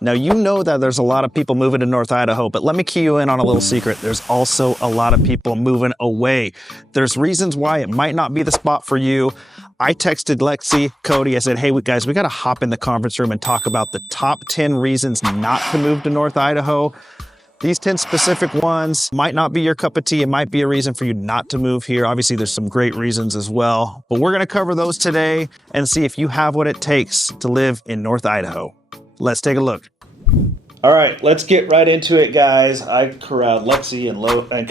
Now, you know that there's a lot of people moving to North Idaho, but let me key you in on a little secret. There's also a lot of people moving away. There's reasons why it might not be the spot for you. I texted Lexi, Cody, I said, hey, guys, we got to hop in the conference room and talk about the top 10 reasons not to move to North Idaho. These 10 specific ones might not be your cup of tea. It might be a reason for you not to move here. Obviously, there's some great reasons as well, but we're going to cover those today and see if you have what it takes to live in North Idaho. Let's take a look. All right, let's get right into it, guys. I corralled Lexi and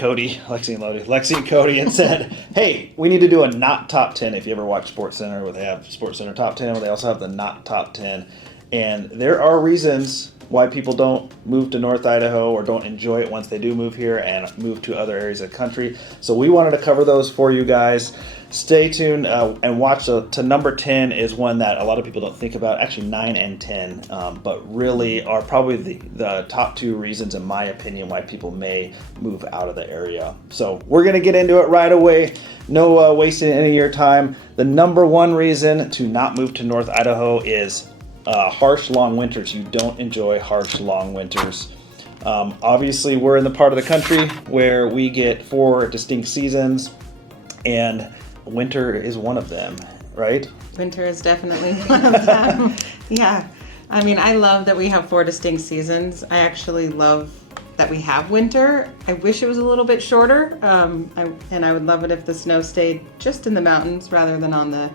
Cody and said, hey, we need to do a not top 10. If you ever watch SportsCenter, where they have SportsCenter top 10, where they also have the not top 10. And there are reasons why people don't move to North Idaho or don't enjoy it once they do move here and move to other areas of the country. So we wanted to cover those for you guys. Stay tuned and watch. To number 10 is one that a lot of people don't think about. Actually, 9 and 10, but really are probably the top two reasons, in my opinion, why people may move out of the area. So we're going to get into it right away. No wasting any of your time. The number one reason to not move to North Idaho is harsh, long winters. You don't enjoy harsh, long winters. Obviously, we're in the part of the country where we get 4 distinct seasons, and winter is one of them, right? Winter is definitely one of them. Yeah. I mean, I love that we have 4 distinct seasons. I actually love that we have winter. I wish it was a little bit shorter, and I would love it if the snow stayed just in the mountains rather than on the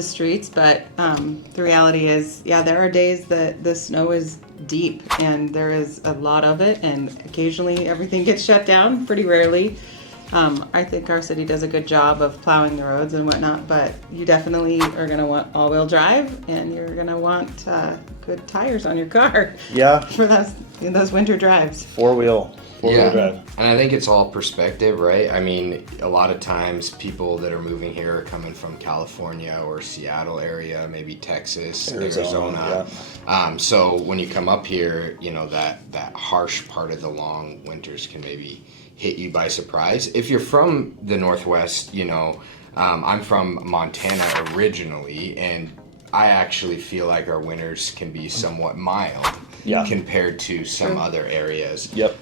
streets. But the reality is, yeah, there are days that the snow is deep and there is a lot of it, and occasionally everything gets shut down, pretty rarely. I think our city does a good job of plowing the roads and whatnot, but you definitely are going to want all-wheel drive, and you're going to want good tires on your car. Yeah. For those winter drives. Four-wheel drive. And I think it's all perspective, right? I mean, a lot of times people that are moving here are coming from California or Seattle area, maybe Texas, Arizona. Yeah. So when you come up here, you know, that harsh part of the long winters can maybe hit you by surprise. If you're from the Northwest, you know, I'm from Montana originally, and I actually feel like our winters can be somewhat mild compared to some other areas. Yep.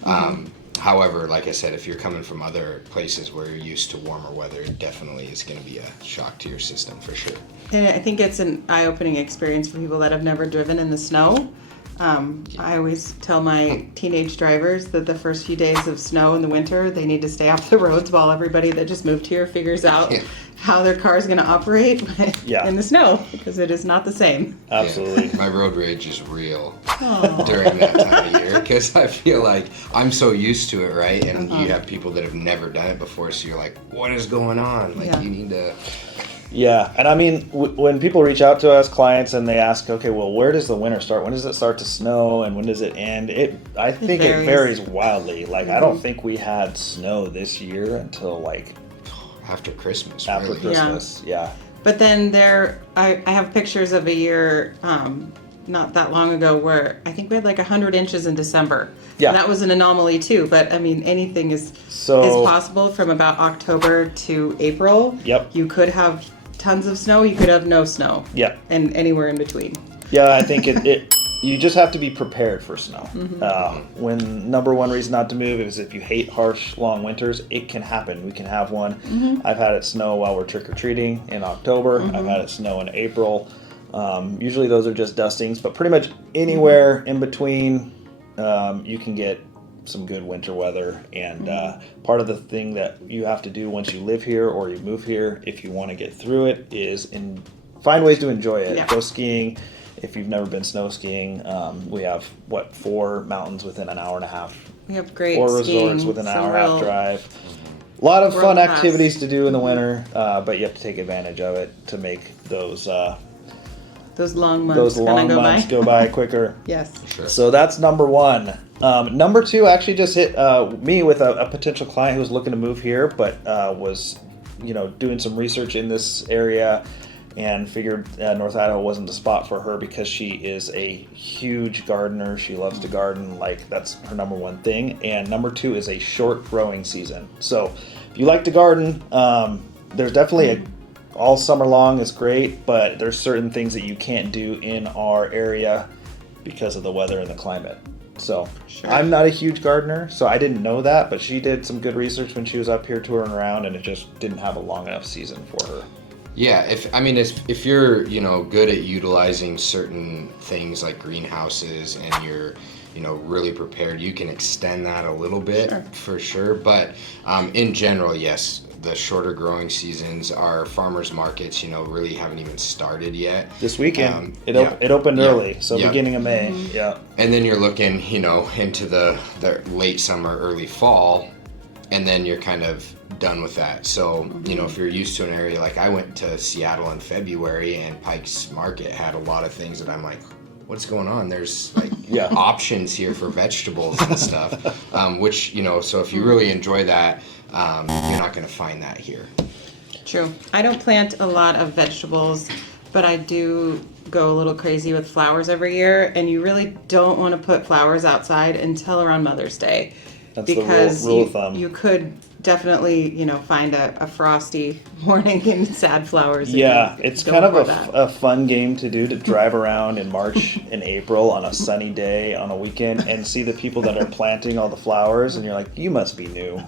However, like I said, if you're coming from other places where you're used to warmer weather, it definitely is going to be a shock to your system for sure. And I think it's an eye-opening experience for people that have never driven in the snow. I always tell my teenage drivers that the first few days of snow in the winter, they need to stay off the roads while everybody that just moved here figures out how their car is going to operate in the snow, because it is not the same. Absolutely. Yeah. My road rage is real during that time of year, because I feel like I'm so used to it, right? And you have people that have never done it before, so you're like, what is going on? Like, you need to... Yeah, and I mean, when people reach out to us, clients, and they ask, okay, well, where does the winter start? When does it start to snow, and when does it end? I think it varies wildly. Like, I don't think we had snow this year until, like... After Christmas, After Christmas, yeah. But then I have pictures of a year not that long ago where I think we had like 100 inches in December. Yeah. And that was an anomaly too, but I mean, anything is possible from about October to April. Yep. You could have tons of snow, you could have no snow. Yeah. And anywhere in between. Yeah, I think you just have to be prepared for snow. When number one reason not to move is if you hate harsh, long winters, it can happen. We can have one. I've had it snow while we're trick-or-treating in October. I've had it snow in April. Usually those are just dustings, but pretty much anywhere in between, you can get some good winter weather. And part of the thing that you have to do once you live here or you move here, if you want to get through it, is find ways to enjoy it. Yeah. Go skiing. If you've never been snow skiing, we have, 4 mountains within an hour and a half. We have great 4 resorts within an hour and a half drive. A lot of fun activities to do in the winter, but you have to take advantage of it to make those long months go by quicker. Yes. Sure. So that's number one. Number two actually just hit me with a potential client who was looking to move here, but was doing some research in this area and figured North Idaho wasn't the spot for her because she is a huge gardener. She loves to garden. Like, that's her number one thing. And number two is a short growing season. So if you like to garden, there's definitely all summer long is great, but there's certain things that you can't do in our area because of the weather and the climate. So Sure. I'm not a huge gardener, so I didn't know that, but she did some good research when she was up here touring around, and it just didn't have a long enough season for her. Yeah, if you're good at utilizing certain things like greenhouses and you're really prepared, you can extend that a little bit. Sure. For sure. But in general, yes, the shorter growing seasons, our farmers markets really haven't even started yet. This weekend, it yeah. opened Yeah. early, so Yeah. beginning of May. Yeah. And then you're looking into the late summer, early fall, and then you're kind of done with that. So, if you're used to an area, like I went to Seattle in February and Pike's Market had a lot of things that I'm like, what's going on? There's like options here for vegetables and stuff, which, so if you really enjoy that, you're not going to find that here. True. I don't plant a lot of vegetables, but I do go a little crazy with flowers every year, and you really don't want to put flowers outside until around Mother's Day. That's the because rule of thumb. you could definitely, find a frosty morning and sad flowers. if Yeah, you it's go kind of for that. a fun game to do, to drive around in March and April on a sunny day on a weekend and see the people that are planting all the flowers, and you're like, you must be new.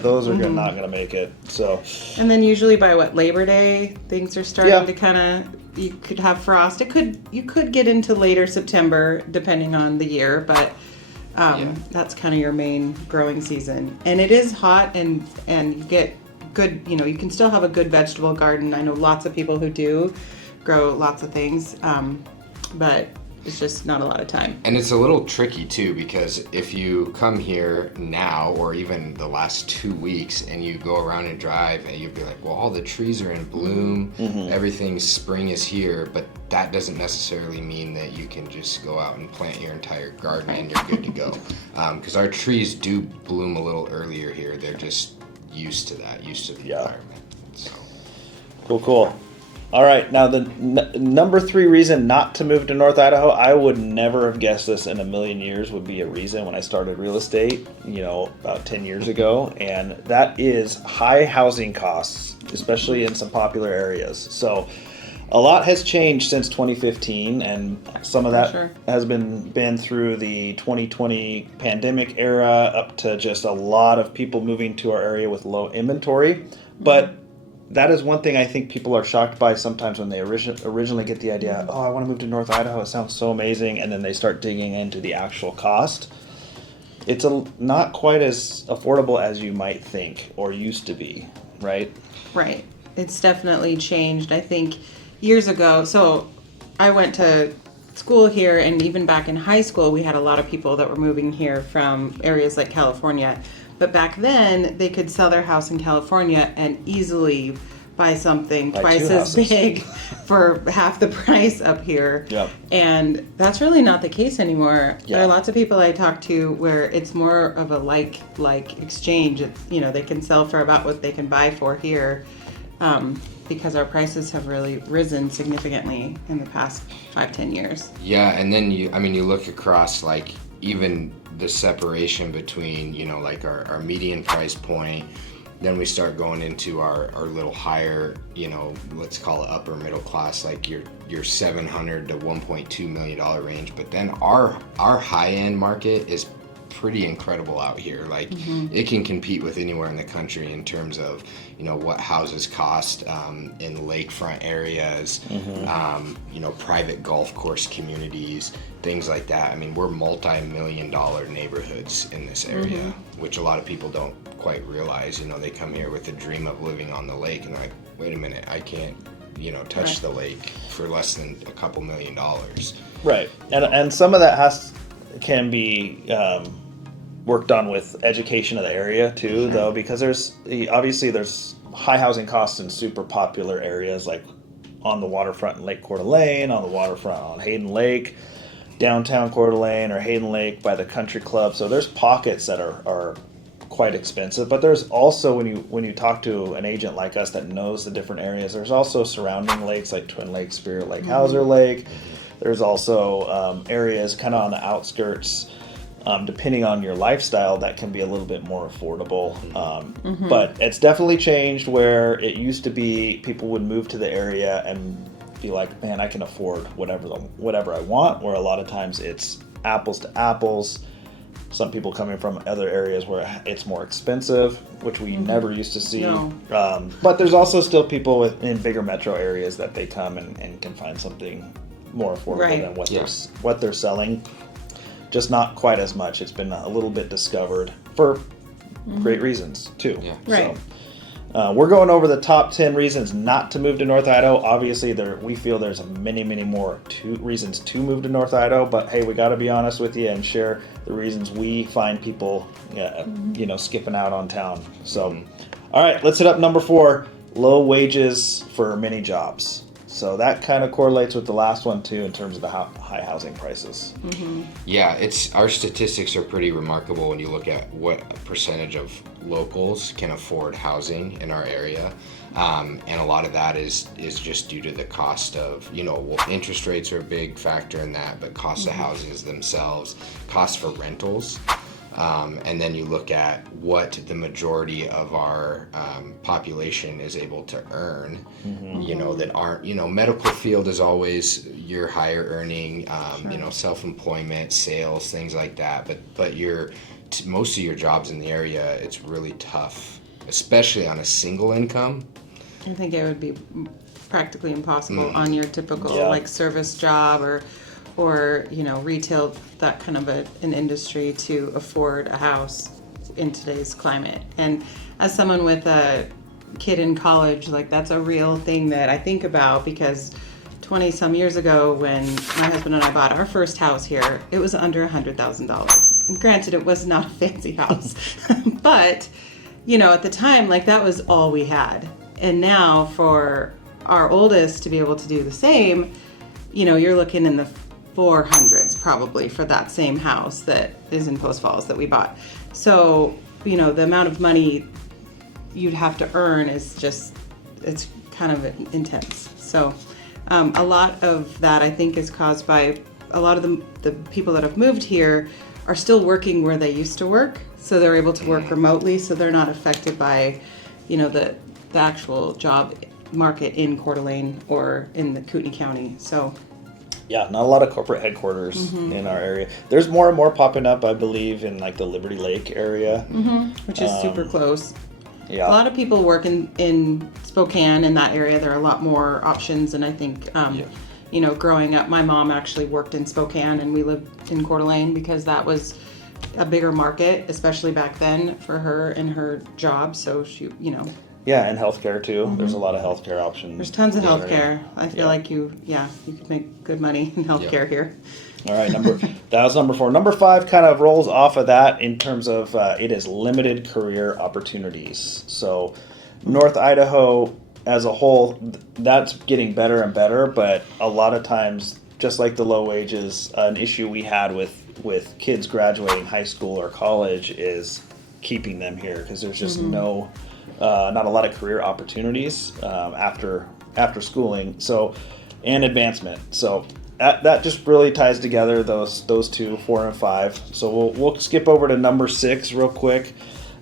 Those are not going to make it. So, And then usually by Labor Day, things are starting Yeah. to kind of, you could have frost. You could get into later September depending on the year, but that's kind of your main growing season. And it is hot, and you get good, you can still have a good vegetable garden. I know lots of people who do grow lots of things, but it's just not a lot of time. And it's a little tricky too, because if you come here now or even the last 2 weeks and you go around and drive and you'd be like, well, all the trees are in bloom, everything's spring is here, but that doesn't necessarily mean that you can just go out and plant your entire garden and you're good to go. Because our trees do bloom a little earlier here. They're just used to that, used to the environment. So. cool. All right, now the number 3 reason not to move to North Idaho, I would never have guessed this in a million years would be a reason when I started real estate, about 10 years ago, and that is high housing costs, especially in some popular areas. So a lot has changed since 2015, and some of that has been through the 2020 pandemic era up to just a lot of people moving to our area with low inventory. But that is one thing I think people are shocked by sometimes when they originally get the idea, I want to move to North Idaho, it sounds so amazing, and then they start digging into the actual cost. It's not quite as affordable as you might think or used to be, right? Right. It's definitely changed. I think years ago, so I went to school here, and even back in high school, we had a lot of people that were moving here from areas like California. But back then, they could sell their house in California and easily buy something twice as big for half the price up here. Yep. And that's really not the case anymore. Yeah. There are lots of people I talk to where it's more of a like exchange. They can sell for about what they can buy for here. Because our prices have really risen significantly in the past 5-10 years. Yeah, and then you look across even the separation between, our median price point, then we start going into our little higher, let's call it upper middle class, like your $700 to $1.2 million range. But then our high end market is pretty incredible out here. It can compete with anywhere in the country in terms of what houses cost in lakefront areas, private golf course communities, things like that. We're multi-million-dollar neighborhoods in this area, which a lot of people don't quite realize. They come here with the dream of living on the lake, and they're like, wait a minute, I can't touch the lake for less than a couple $1 million. Right, and some of that can be worked on with education of the area too, though, because there's high housing costs in super popular areas like on the waterfront in Lake Coeur d'Alene, on the waterfront on Hayden Lake, downtown Coeur d'Alene or Hayden Lake by the country club. So there's pockets that are quite expensive, but there's also, when you talk to an agent like us that knows the different areas, there's also surrounding lakes like Twin Lake, Spirit Lake, Hauser Lake. There's also areas kind of on the outskirts, depending on your lifestyle, that can be a little bit more affordable. But it's definitely changed, where it used to be people would move to the area and be like, man, I can afford whatever I want, where a lot of times it's apples to apples. Some people coming from other areas where it's more expensive, which we never used to see. No. But there's also still people in bigger metro areas that they come and can find something more affordable than what they're selling. Just not quite as much. It's been a little bit discovered for great reasons too. Yeah. Right. So, we're going over the top 10 reasons not to move to North Idaho. Obviously, we feel there's many more reasons to move to North Idaho. But hey, we got to be honest with you and share the reasons we find people, skipping out on town. So, all right, let's hit up number 4: low wages for many jobs. So that kind of correlates with the last one too, in terms of the high housing prices. Yeah, our statistics are pretty remarkable when you look at what percentage of locals can afford housing in our area, and a lot of that is just due to the cost of, interest rates are a big factor in that, but cost of houses themselves, cost for rentals. And then you look at what the majority of our population is able to earn, that aren't, medical field is always your higher earning, self-employment, sales, things like that. But most of your jobs in the area, it's really tough, especially on a single income. I think it would be practically impossible on your typical like service job or retail, that kind of an industry, to afford a house in today's climate. And as someone with a kid in college, like, that's a real thing that I think about, because 20 some years ago, when my husband and I bought our first house here, it was under $100,000. And granted, it was not a fancy house, but at the time, like, that was all we had. And now for our oldest to be able to do the same, you're looking in the 400s probably for that same house that is in Post Falls that we bought. So, the amount of money you'd have to earn is just, it's kind of intense. So, a lot of that, I think, is caused by a lot of the people that have moved here are still working where they used to work. So they're able to work remotely, so they're not affected by, the actual job market in Coeur d'Alene or in the Kootenai County. So, yeah, not a lot of corporate headquarters in our area. There's more and more popping up, I believe, in like the Liberty Lake area, which is super close. Yeah, a lot of people work in Spokane, in that area. There are a lot more options, and I think, growing up, my mom actually worked in Spokane, and we lived in Coeur d'Alene because that was a bigger market, especially back then, for her and her job. So she, Yeah, and healthcare too. There's a lot of healthcare options. There's tons of healthcare. I feel like you could make good money in healthcare here. All right, that was number 4. Number 5 kind of rolls off of that in terms of it is limited career opportunities. So North Idaho as a whole, that's getting better and better, but a lot of times, just like the low wages, an issue we had with kids graduating high school or college is keeping them here, because there's just not a lot of career opportunities after schooling, so, and advancement. So that just really ties together those two, 4 and 5. So we'll skip over to number 6 real quick.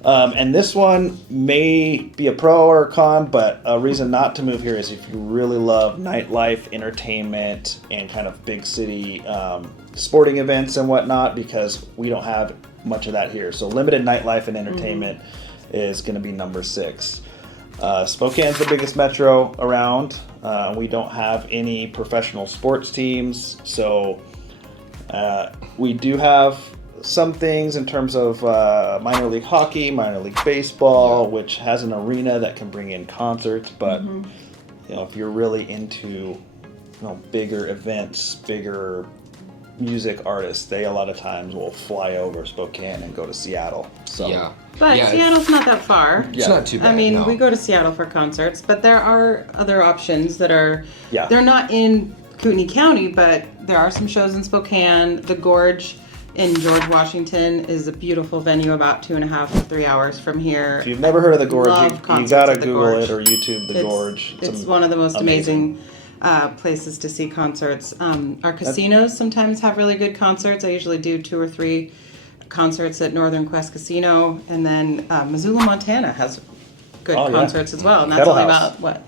And this one may be a pro or a con, but a reason not to move here is if you really love nightlife, entertainment, and kind of big city sporting events and whatnot, because we don't have much of that here. So limited nightlife and entertainment is going to be number 6. Spokane's the biggest metro around. We don't have any professional sports teams, so we do have some things in terms of minor league hockey, minor league baseball, which has an arena that can bring in concerts. But if you're really into bigger events, bigger music artists, they a lot of times will fly over Spokane and go to Seattle. So but Seattle's not that far. It's not too bad. I mean, we go to Seattle for concerts, but there are other options that are they're not in Kootenai County, but there are some shows in Spokane. The Gorge in George Washington is a beautiful venue, about 2.5 to 3 hours from here. If you've never heard of the Gorge, you gotta Google it or YouTube the Gorge. It's one of the most amazing places to see concerts. Our casinos sometimes have really good concerts. I usually do 2 or 3 concerts at Northern Quest Casino, and then Missoula, Montana has good concerts as well. And that's only about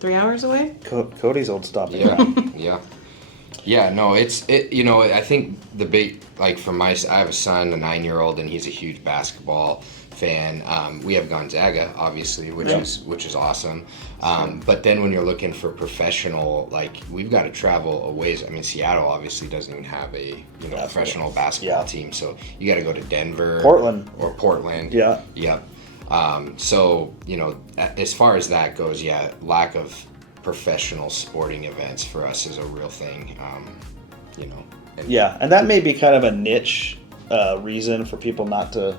3 hours away. Cody's old stomping Yeah, ground. yeah. No, I think the big, like for I have a son, a 9-year-old, and he's a huge basketball fan. We have Gonzaga, obviously, which is awesome. But then when you're looking for professional, like we've got to travel a ways. I mean, Seattle obviously doesn't even have a professional basketball team, so you got to go to Denver, Portland. Yeah. Yep. So as far as that goes, lack of professional sporting events for us is a real thing. And that may be kind of a niche reason for people not to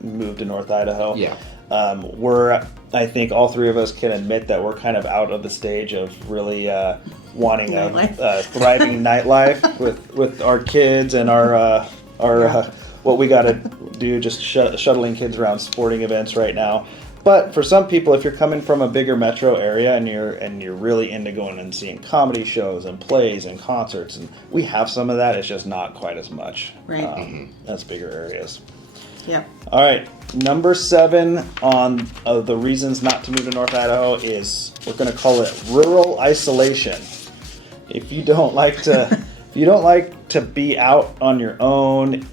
move to North Idaho. Yeah. I think all three of us can admit that we're kind of out of the stage of really wanting a thriving nightlife with our kids and our what we got to do, just shuttling kids around sporting events right now. But for some people, if you're coming from a bigger metro area and you're really into going and seeing comedy shows and plays and concerts, and we have some of that, it's just not quite as much. Right. That's bigger areas. Yep. All right, number 7 on the reasons not to move to North Idaho is, we're going to call it rural isolation. If you don't like to be out on your own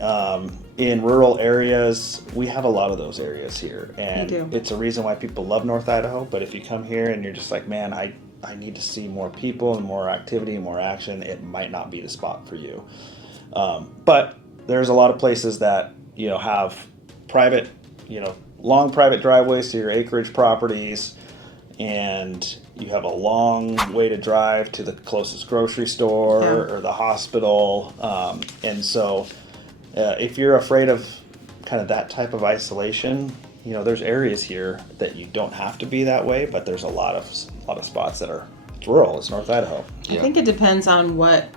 in rural areas, we have a lot of those areas here, and it's a reason why people love North Idaho. But if you come here and you're just like, man, I need to see more people and more activity and more action, it might not be the spot for you. But there's a lot of places that have private, long private driveways to your acreage properties, and you have a long way to drive to the closest grocery store or the hospital. And so if you're afraid of kind of that type of isolation, there's areas here that you don't have to be that way, but there's a lot of spots that are rural. It's North Idaho. I think it depends on what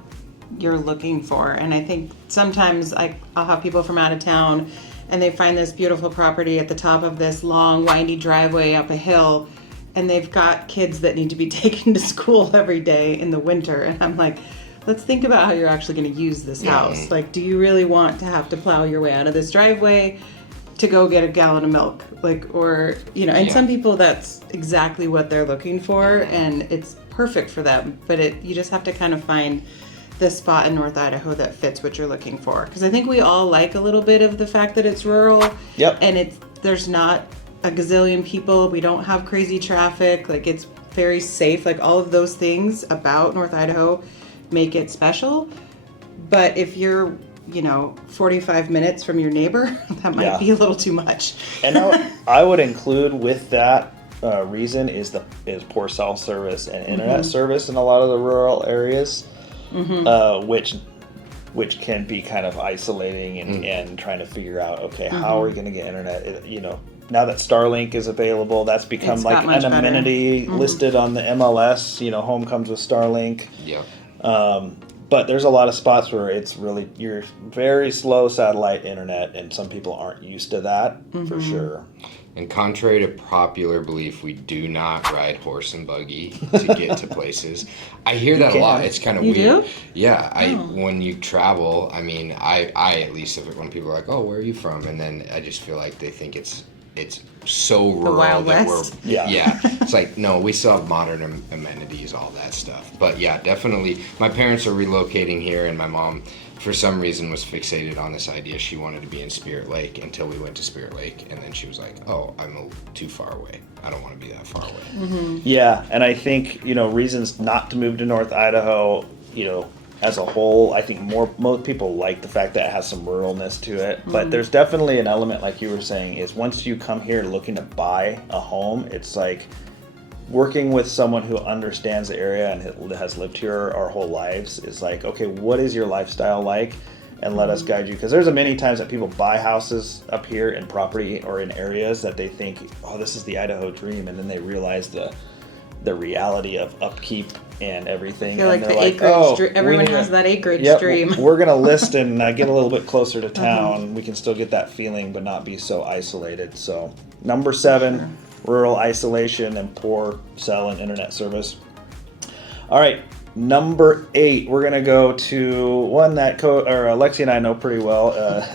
you're looking for, and I think sometimes I'll have people from out of town and they find this beautiful property at the top of this long windy driveway up a hill, and they've got kids that need to be taken to school every day in the winter, and I'm like, let's think about how you're actually going to use this house. Like, do you really want to have to plow your way out of this driveway to go get a gallon of milk? And some people, that's exactly what they're looking for, and it's perfect for them, but you just have to kind of find the spot in North Idaho that fits what you're looking for. Because I think we all like a little bit of the fact that it's rural. Yep. And there's not a gazillion people. We don't have crazy traffic. Like, it's very safe. Like, all of those things about North Idaho make it special. But if you're 45 minutes from your neighbor, that might be a little too much. And I would include with that reason is poor cell service and internet service in a lot of the rural areas. Which can be kind of isolating and trying to figure out, okay, how are we going to get internet? Now that Starlink is available, that's become like an amenity listed on the MLS. Home comes with Starlink. Yeah. But there's a lot of spots where it's really your very slow satellite internet, and some people aren't used to that for sure. And contrary to popular belief, we do not ride horse and buggy to get to places. I hear that a lot. It's kind of weird. You do? Yeah. When you travel, I mean, I at least, when people are like, oh, where are you from? And then I just feel like they think it's so rural Wild that West. yeah. It's like, no, we still have modern amenities, all that stuff. But yeah, definitely. My parents are relocating here, and my mom, for some reason, was fixated on this idea. She wanted to be in Spirit Lake until we went to Spirit Lake, and then she was like, oh, I'm too far away. I don't want to be that far away. Yeah, and I think, reasons not to move to North Idaho, as a whole, I think most people like the fact that it has some ruralness to it. But there's definitely an element, like you were saying, is once you come here looking to buy a home, it's like working with someone who understands the area and has lived here our whole lives is like, okay, what is your lifestyle like? And let us guide you. Because there's many times that people buy houses up here in property or in areas that they think, oh, this is the Idaho dream. And then they realize the reality of upkeep and everything. I feel like and the acreage, everyone has that acreage dream. We're going to list and get a little bit closer to town. We can still get that feeling, but not be so isolated. So, number 7, rural isolation and poor cell and internet service. All right, number 8, we're going to go to one that Lexi and I know pretty well,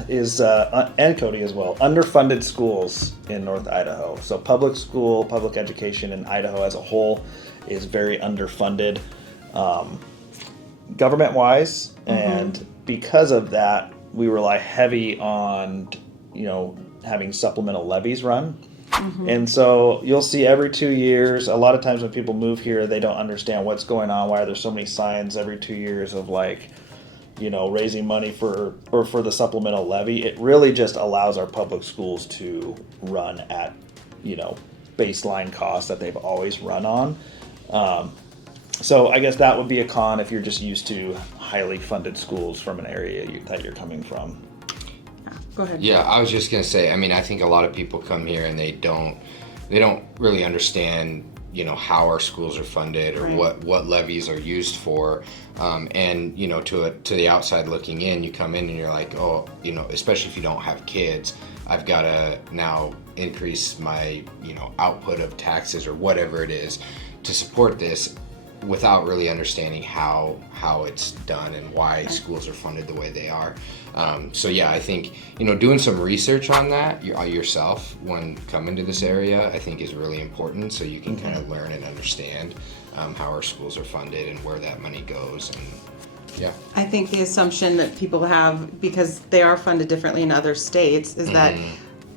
and Cody as well, underfunded schools in North Idaho. So public education in Idaho as a whole is very underfunded government-wise, and because of that, we rely heavy on, having supplemental levies run. And so you'll see every 2 years, a lot of times when people move here, they don't understand what's going on, why there's so many signs every 2 years of raising money for the supplemental levy. It really just allows our public schools to run at, baseline costs that they've always run on. So I guess that would be a con if you're just used to highly funded schools from an area that you're coming from. Go ahead. Yeah, I was just gonna say, I think a lot of people come here and they don't really understand, how our schools are funded or what levies are used for. And, to the outside looking in, you come in and you're like, oh, especially if you don't have kids, I've got to now increase my, output of taxes or whatever it is to support this, without really understanding how it's done and why schools are funded the way they are. So yeah, I think, doing some research on that yourself when coming to this area, I think is really important, so you can kind of learn and understand how our schools are funded and where that money goes. And yeah. I think the assumption that people have, because they are funded differently in other states, is that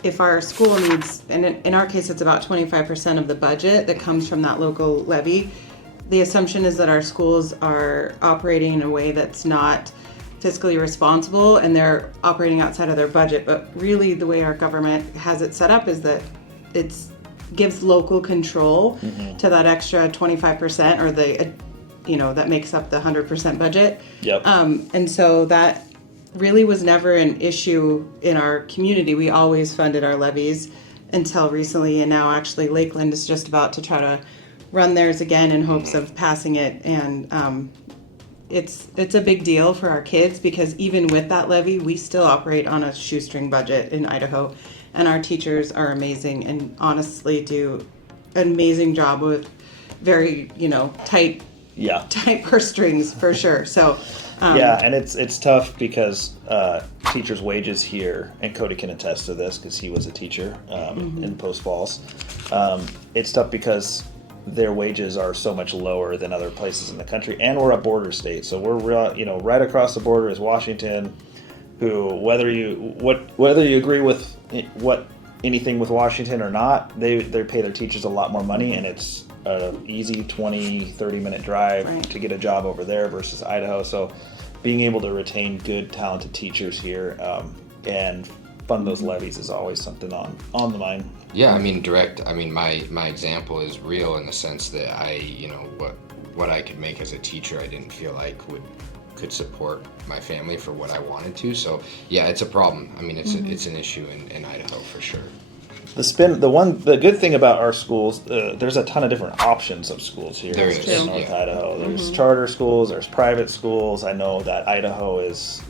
if our school needs, and in our case it's about 25% of the budget that comes from that local levy, the assumption is that our schools are operating in a way that's not fiscally responsible and they're operating outside of their budget. But really the way our government has it set up is that it gives local control to that extra 25% or that makes up the 100% budget. Yep. And so that really was never an issue in our community. We always funded our levies until recently, and now actually Lakeland is just about to try to run theirs again in hopes of passing it, and it's a big deal for our kids because even with that levy, we still operate on a shoestring budget in Idaho, and our teachers are amazing and honestly do an amazing job with very tight purse strings for sure. So and it's tough because teachers' wages here, and Cody can attest to this because he was a teacher in Post Falls. It's tough because their wages are so much lower than other places in the country, and we're a border state, so we're right across the border is Washington, who whether you agree with anything with Washington or not, they pay their teachers a lot more money, and it's an easy 20-30 minute drive to get a job over there versus Idaho. So being able to retain good talented teachers here and fund those levies is always something on the mind. Yeah, my example is real in the sense that what I could make as a teacher, I didn't feel like could support my family for what I wanted to. So yeah, it's a problem. It's an issue in Idaho for sure. The good thing about our schools, there's a ton of different options of schools here in North Idaho. There's charter schools, there's private schools. I know that Idaho has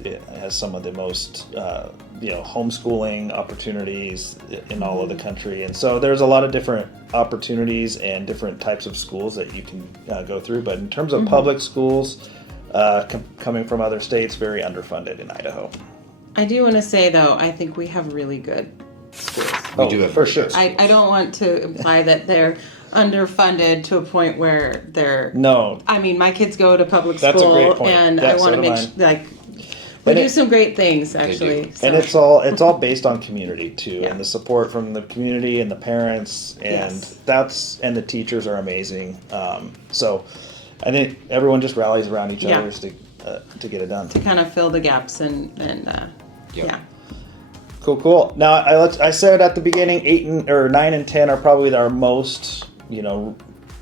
some of the most homeschooling opportunities in all of the country, and so there's a lot of different opportunities and different types of schools that you can go through. But in terms of public schools, coming from other states, very underfunded in Idaho. I do want to say though, I think we have really good schools. We do have for sure. I don't want to imply that they're underfunded to a point where they're. No. My kids go to public That's school, a great point. and Yeah, I want to make we do some great things actually. So. And it's all based on community too, and the support from the community and the parents, and and the teachers are amazing. So I think everyone just rallies around each other to get it done. To kind of fill the gaps and yeah. Cool. Now, I said at the beginning, 9 and 10 are probably our most,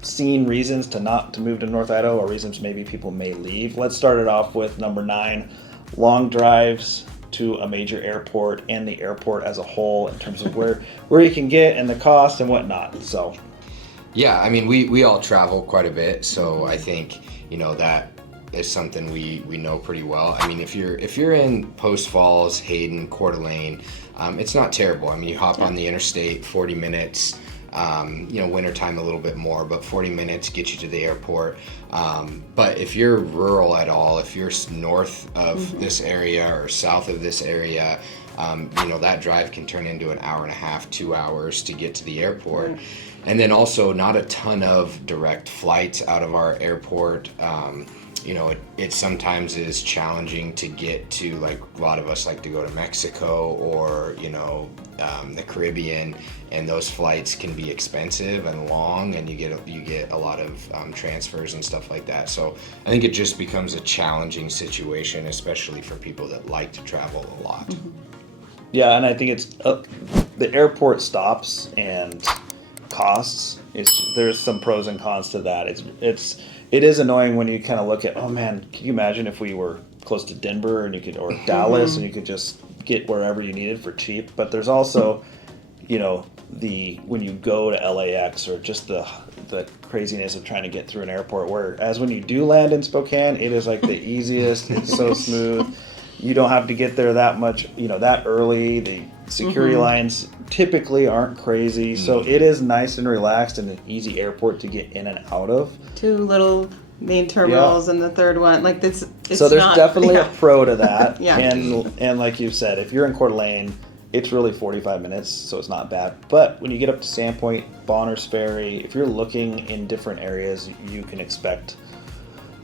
seen reasons to move to North Idaho, or reasons maybe people may leave. Let's start it off with number 9, long drives to a major airport and the airport as a whole in terms of where you can get and the cost and whatnot. So, yeah, we all travel quite a bit, so I think that is something we know pretty well. If you're in Post Falls, Hayden, Coeur d'Alene, it's not terrible. You hop on the interstate, 40 minutes. Wintertime a little bit more, but 40 minutes gets you to the airport. But if you're rural at all, if you're north of this area or south of this area, that drive can turn into an hour and a half, 2 hours to get to the airport. And then also not a ton of direct flights out of our airport. It sometimes is challenging to get to, like a lot of us like to go to Mexico or, the Caribbean, and those flights can be expensive and long, and you get a lot of transfers and stuff like that. So I think it just becomes a challenging situation, especially for people that like to travel a lot. Mm-hmm. Yeah, and I think it's the airport stops and costs. There's some pros and cons to that. It is annoying when you kind of look at, oh man, can you imagine if we were close to Denver or Dallas and you could just get wherever you needed for cheap. But there's also, when you go to LAX or just the craziness of trying to get through an airport, whereas when you do land in Spokane, it is like the easiest. It's so smooth. You don't have to get there that much, that early. The security lines typically aren't crazy. So it is nice and relaxed and an easy airport to get in and out of. 2 little main terminals and the third one. Like it's so there's definitely a pro to that. Yeah. And like you said, if you're in Coeur d'Alene, it's really 45 minutes, so it's not bad. But when you get up to Sandpoint, Bonners Ferry, if you're looking in different areas, you can expect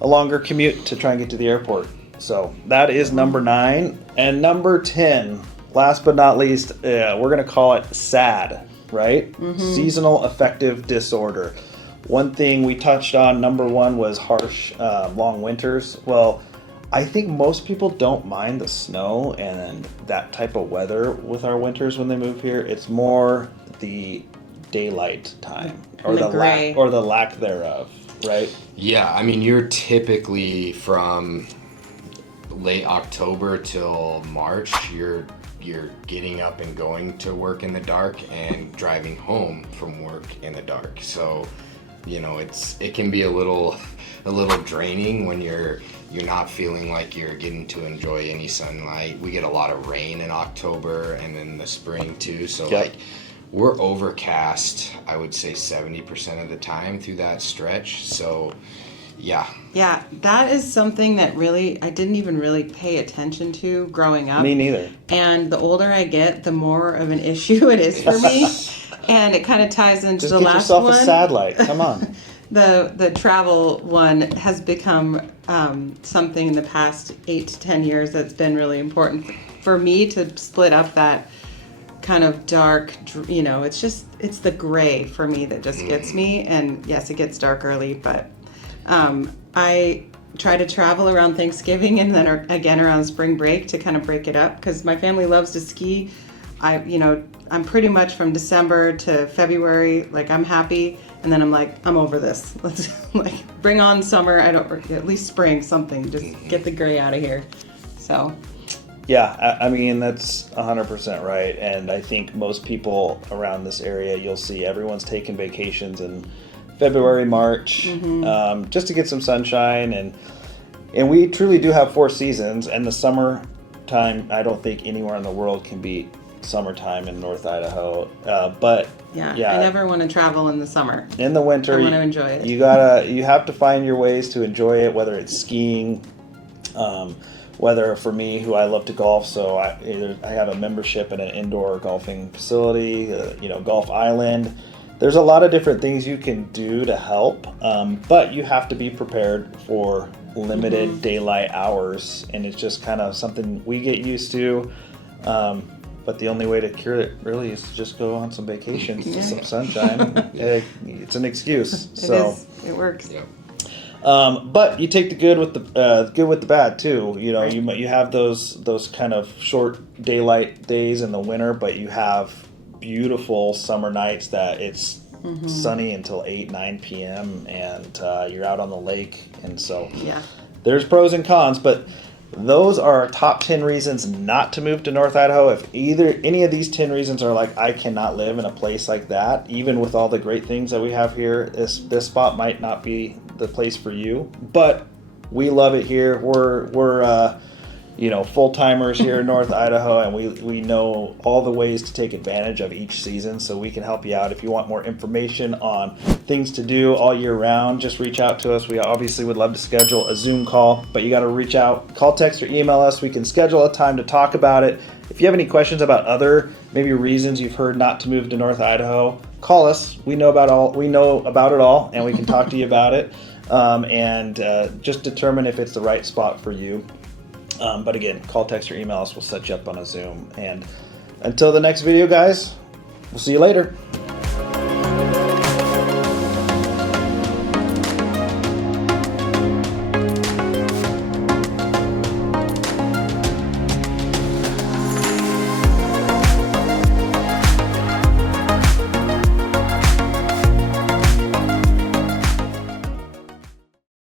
a longer commute to try and get to the airport. So that is number 9. And number 10, last but not least, we're going to call it SAD, right? Seasonal affective disorder. One thing we touched on, number 1, was harsh, long winters. Well, I think most people don't mind the snow and that type of weather with our winters when they move here. It's more the daylight time or the lack thereof, right? Yeah, I mean, you're typically from late October till March, you're getting up and going to work in the dark and driving home from work in the dark. So, it can be a little draining when you're not feeling like you're getting to enjoy any sunlight. We get a lot of rain in October and in the spring too. So we're overcast, I would say 70% of the time through that stretch. So yeah, that is something that I didn't even really pay attention to growing up. Me neither. And the older I get, the more of an issue it is for me. And it kind of ties into the last one. Just get yourself a sad light. Come on. The travel one has become something in the past 8 to 10 years that's been really important for me to split up that kind of dark, it's the gray for me that just gets me. And yes, it gets dark early, but I try to travel around Thanksgiving and then again around spring break to kind of break it up because my family loves to ski. I'm pretty much from December to February, like I'm happy. And then I'm like, I'm over this. Let's bring on summer. At least spring, something. Just get the gray out of here. So. Yeah, I mean, that's 100% right. And I think most people around this area, you'll see everyone's taking vacations in February, March, just to get some sunshine. And we truly do have 4 seasons. And the summertime, I don't think anywhere in the world can beat summertime in North Idaho. But I never want to travel in the summer. In the winter, I want to enjoy it. You have to find your ways to enjoy it, whether it's skiing, whether for me, who I love to golf, so I have a membership in an indoor golfing facility, Golf Island. There's a lot of different things you can do to help, but you have to be prepared for limited daylight hours, and it's just kind of something we get used to. But the only way to cure it really is to just go on some vacations, some sunshine. It's an excuse. It works. Yeah. But you take the good with the bad too. You have those kind of short daylight days in the winter, but you have beautiful summer nights that it's sunny until 8-9 p.m. and you're out on the lake, and so there's pros and cons, but. Those are our top 10 reasons not to move to North Idaho. If any of these 10 reasons are like, I cannot live in a place like that, even with all the great things that we have here, this spot might not be the place for you. But we love it here. We're full-timers here in North Idaho, and we know all the ways to take advantage of each season, so we can help you out. If you want more information on things to do all year round, just reach out to us. We obviously would love to schedule a Zoom call, but you got to reach out, call, text, or email us. We can schedule a time to talk about it. If you have any questions about other maybe reasons you've heard not to move to North Idaho, call us. We know about it all, and we can talk to you about it, and just determine if it's the right spot for you. But again, call, text, or email us. We'll set you up on a Zoom. And until the next video, guys, we'll see you later.